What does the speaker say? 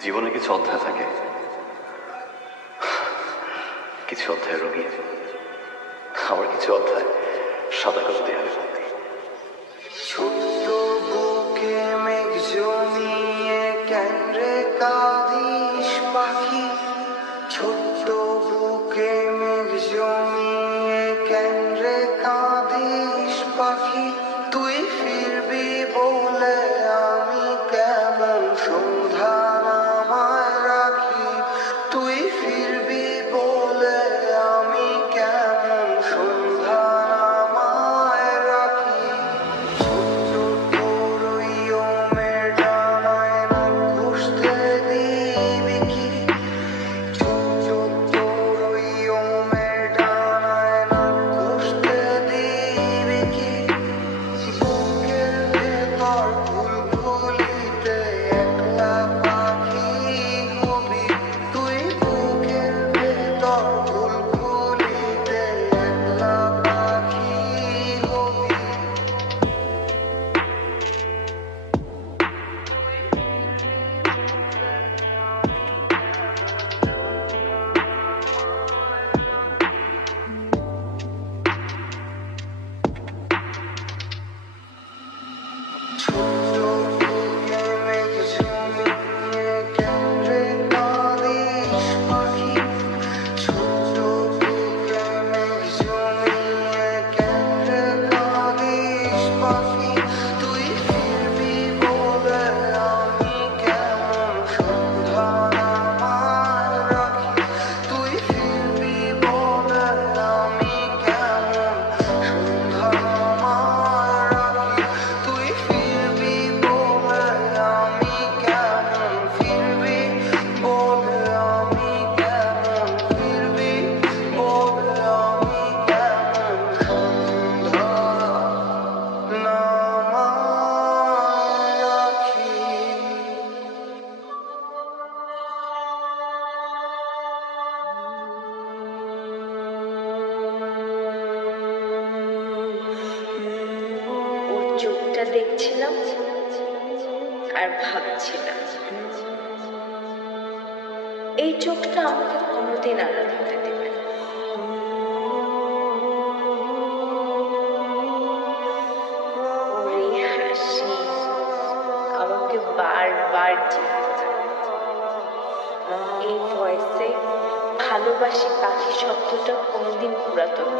জীবনে কিছু অধ্যায় থাকে। কিছু অধ্যায় রোগী। আমার কিছু অধ্যায় সাদা কালো দেওয়া দেখছিলাম আর ভাবছিলাম। এই চোখটা আমাকে কোনোদিন আলাদা দিতে দেবে হাসি আমাকে বারবার এই ভয়েসে ভালোবাসি পাখি শব্দটা কোনোদিন পুরাতন